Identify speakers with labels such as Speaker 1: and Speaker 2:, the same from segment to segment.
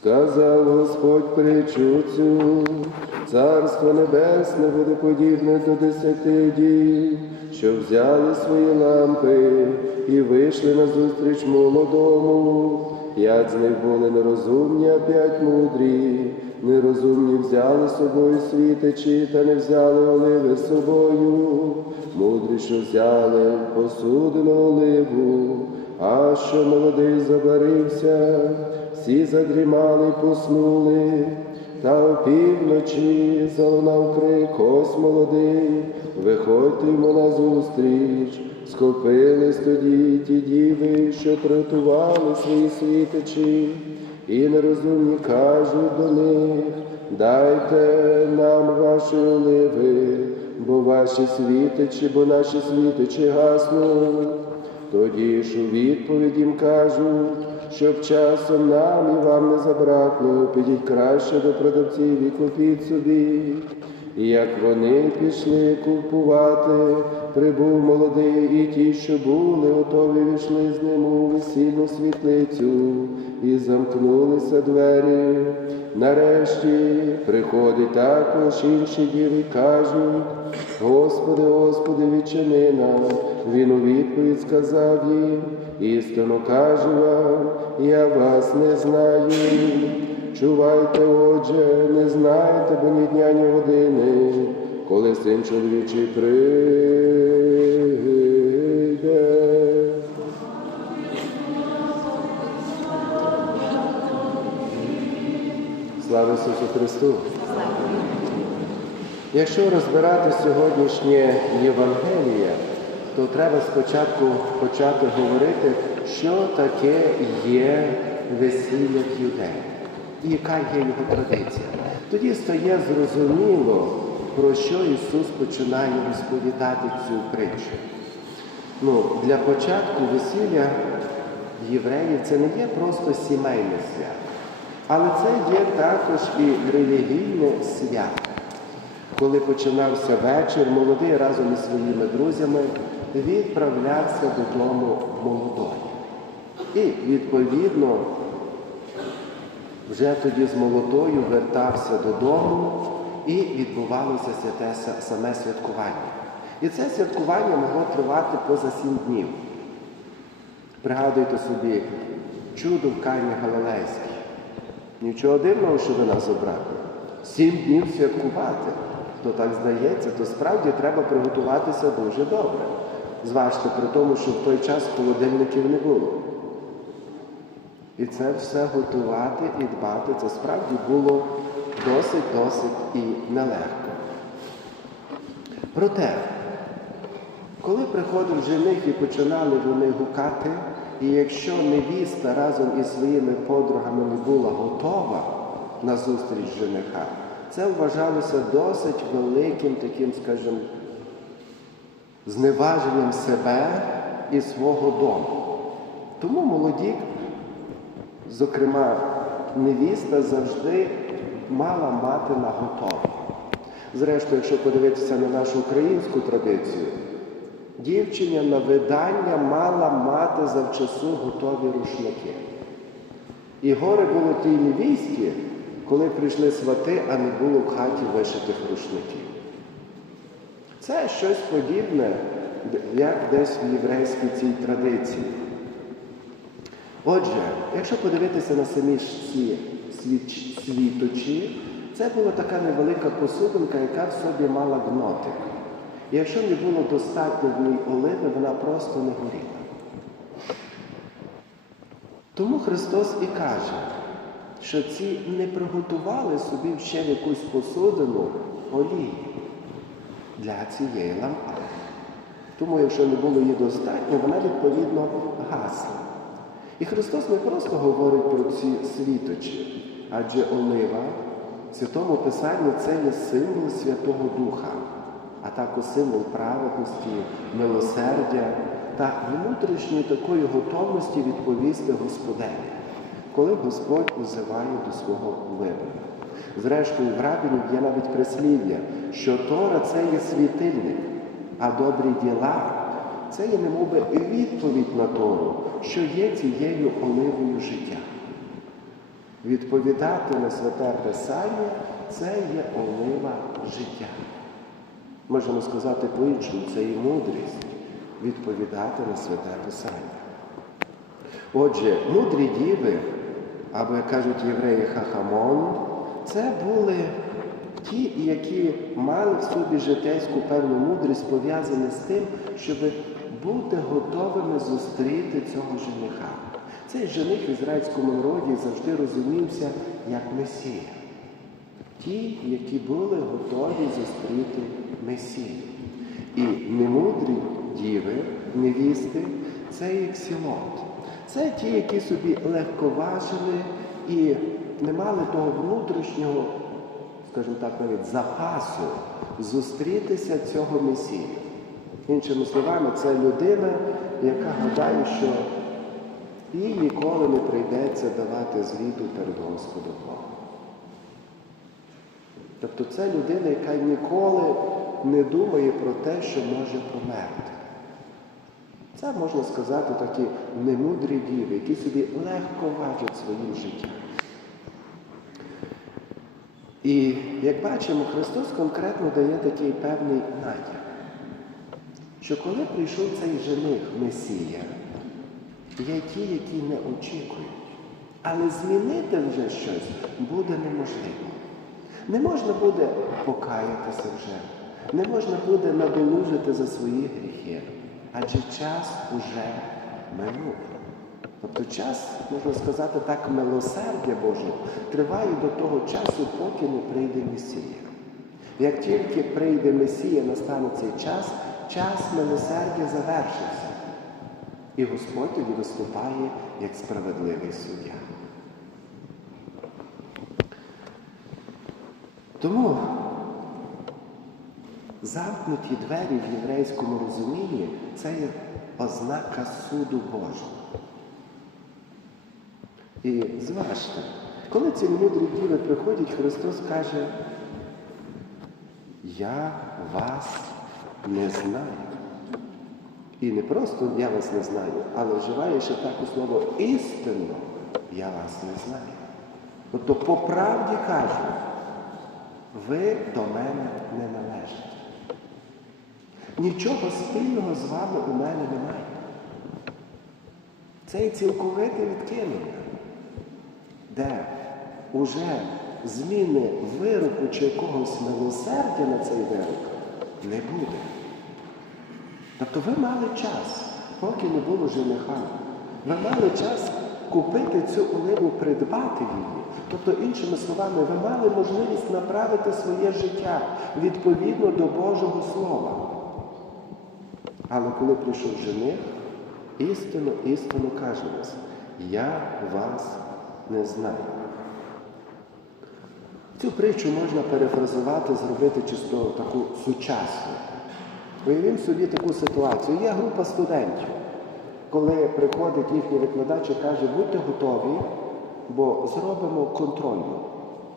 Speaker 1: Сказав Господь притчу цю, царство небесне буде подібне до десяти дів, що взяли свої лампи і вийшли назустріч молодому. П'ять з них були нерозумні, а п'ять мудрі. Нерозумні взяли з собою світичі, та не взяли оливи з собою. Мудрі, що взяли посудину оливу, а що молодий забарився, всі задрімали, поснули, та опівночі залунав крик, ось молодий, виходьте йому назустріч. Схопились тоді ті діви, що тратували свої світичі, і нерозумні кажуть до них, дайте нам ваші оливи, бо ваші світичі, бо наші світичі гаснуть. Тоді ж у відповідь їм кажуть, щоб часом нам і вам не забракло, підіть краще до продавців і купіть собі. І як вони пішли купувати, прибув молодий, і ті, що були, готові війшли з ним у весільну світлицю, і замкнулися двері. Нарешті приходить також інші діви, кажуть, Господи, Господи, відчини нам. Він у відповідь сказав їм, істинно кажу вам, я вас не знаю. Чувайте, отже, не знаєте, бо ні дня, ні години, коли син чоловічий прийде. Слава Ісусу Христу! Якщо розбирати сьогоднішнє Євангеліє, то треба спочатку почати говорити, що таке є весілля в юдеї і яка є його традиція. Тоді стає зрозуміло, про що Ісус починає розповідати цю притчу. Ну, для початку весілля євреїв це не є просто сімейне свято, але це є також і релігійне свято. Коли починався вечір, молодий разом із своїми друзями відправлявся додому молодої. І, відповідно, вже тоді з молодою вертався додому і відбувалося святе саме святкування. І це святкування могло тривати поза сім днів. Пригадуйте собі чудо в Кані Галилейській. Нічого дивного, що вина забрати. Сім днів святкувати. То так здається, то справді треба приготуватися дуже добре. Зважте при тому, що в той час холодильників не було. І це все готувати і дбати, це справді було досить-досить і нелегко. Проте, коли приходив жених і починали вони гукати, і якщо невіста разом із своїми подругами не була готова на зустріч жениха, це вважалося досить великим таким, скажімо, зневаженням себе і свого дому. Тому молоді, зокрема, невіста завжди мала мати на готові. Зрештою, якщо подивитися на нашу українську традицію, дівчиня на видання мала мати завчасу готові рушники. І горе було тій невісті, коли прийшли свати, а не було в хаті вишитих рушників. Це щось подібне, як десь в єврейській цій традиції. Отже, якщо подивитися на самі ці світочі, це була така невелика посудинка, яка в собі мала гнотик. І якщо не було достатньо в ній оливи, вона просто не горіла. Тому Христос і каже, що ці не приготували собі ще якусь посудину олії для цієї лампади. Тому, якщо не було її достатньо, вона відповідно гасла. І Христос не просто говорить про ці світочі, адже олива в Святому Писанні це є символ Святого Духа, а також символ праведності, милосердя та внутрішньої такої готовності відповісти Господеві, коли Господь узиває до свого вибору. Зрештою, в рабинів є навіть прислів'я, що Тора це є світильник, а добрі діла це є немовби відповідь на Тору, що є цією оливою життя. Відповідати на святе Писання це є олива життя. Можемо сказати по-іншому, це і мудрість відповідати на святе Писання. Отже, мудрі діви, або, як кажуть євреї, хахамон, це були ті, які мали в собі житейську певну мудрість, пов'язану з тим, щоб бути готовими зустріти цього жениха. Цей жених в ізраїльському народі завжди розумівся як Месія. Ті, які були готові зустріти Месію. І немудрі діви, невісти це і ксілот. Це ті, які собі легковажили і не мали того внутрішнього, скажімо так, навіть запасу зустрітися цього Месії. Іншими словами, це людина, яка гадає, що їй ніколи не прийдеться давати звіту перед Господом Богом. Тобто це людина, яка ніколи не думає про те, що може померти. Це можна сказати такі немудрі діви, які собі легко важать своїм життям. І як бачимо, Христос конкретно дає такий певний натяк, що коли прийшов цей жених Месія, є ті, які не очікують, але змінити вже щось буде неможливо. Не можна буде покаятися вже, не можна буде надолужити за свої гріхи, адже час уже минув. Тобто час, можна сказати так, милосердя Боже триває до того часу, поки не прийде Месія. Як тільки прийде Месія, настане цей час, час милосердя завершився. І Господь тоді виступає як справедливий суддя. Тому замкнуті двері в єврейському розумінні це є ознака суду Божого. І зважте, коли ці мудрі діви приходять, Христос каже, я вас не знаю. І не просто я вас не знаю, але вживає ще таке слово істинно, я вас не знаю. Тобто по правді кажу, ви до мене не належите. Нічого спільного з вами у мене немає. Це і цілковите відкинення, де уже зміни вироку чи якогось милосердя на цей вирок не буде. Тобто ви мали час, поки не було жениха. Ви мали час купити цю оливу, придбати її. Тобто, іншими словами, ви мали можливість направити своє життя відповідно до Божого Слова. Але коли прийшов жених, істинно, істинно каже нас, я вас не знаю. Цю притчу можна перефразувати, зробити чисто таку сучасну. Уявімо собі таку ситуацію. Є група студентів, коли приходить їхній викладач і каже, будьте готові, бо зробимо контрольну.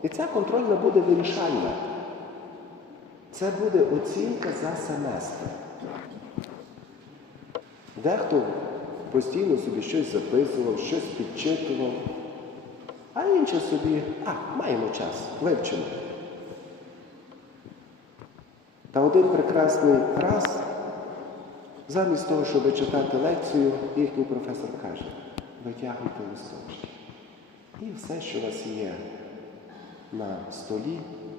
Speaker 1: І ця контрольна буде вирішальна. Це буде оцінка за семестр. Дехто постійно собі щось записував, щось підчитував, а інші собі, а, маємо час, вивчимо. Та один прекрасний раз, замість того, щоб читати лекцію, їхній професор каже, витягуйте листочки. І все, що у вас є на столі,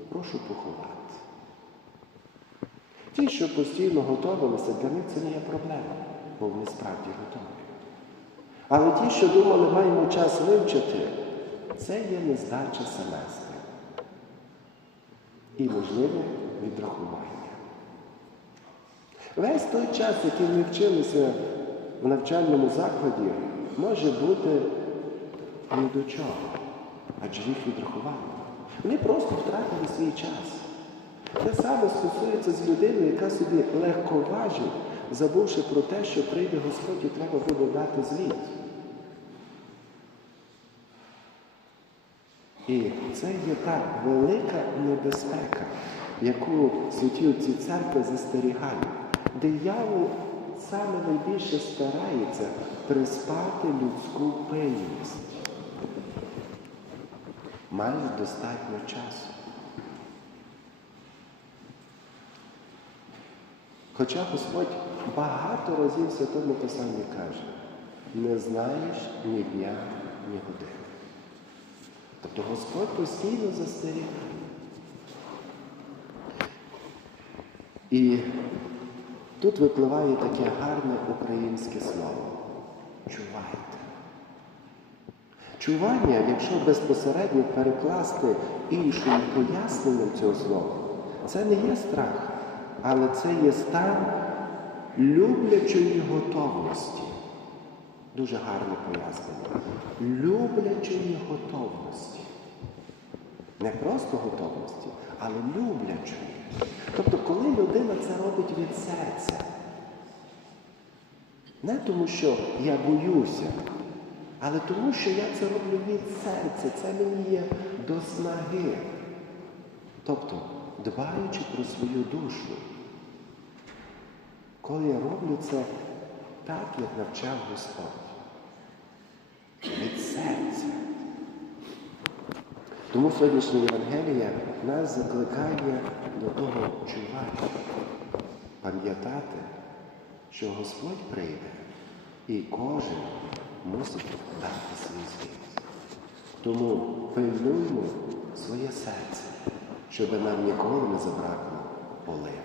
Speaker 1: прошу поховати. Ті, що постійно готувалися, для них це не є проблема, бо вони справді готові. Але ті, що думали, маємо час вивчити, це є нездача семестру. І можливе відрахування. Весь той час, який ми вчилися в навчальному закладі, може бути ні до чого, адже їх відрахували. Вони просто втратили свій час. Те саме стосується з людиною, яка собі легко важить, забувши про те, що прийде Господь і треба буде дати звіт. І це є та велика небезпека, яку святі отці церкви застерігають. Диявол саме найбільше старається приспати людську пильність. маєш достатньо часу. Хоча Господь багато разів в Святому Писанні каже, не знаєш ні дня, ні години. Тобто Господь постійно застерігає. І тут випливає таке гарне українське слово. Чувайте. Чування, якщо безпосередньо перекласти іншим поясненням цього слова, це не є страх, але це є стан люблячої готовності. Дуже гарне пояснення. Люблячої готовності. Не просто готовності, але люблячої. Тобто, коли людина це робить від серця, не тому, що я боюся, але тому, що я це роблю від серця, це мені є до снаги. Тобто, дбаючи про свою душу, коли я роблю це так, як навчав Господь. Від серця. Тому сьогоднішня Євангелія нас закликає до того чувати, пам'ятати, що Господь прийде і кожен мусить дати свій звіт. Тому пильнуймо своє серце, щоб нам ніколи не забракло оливи.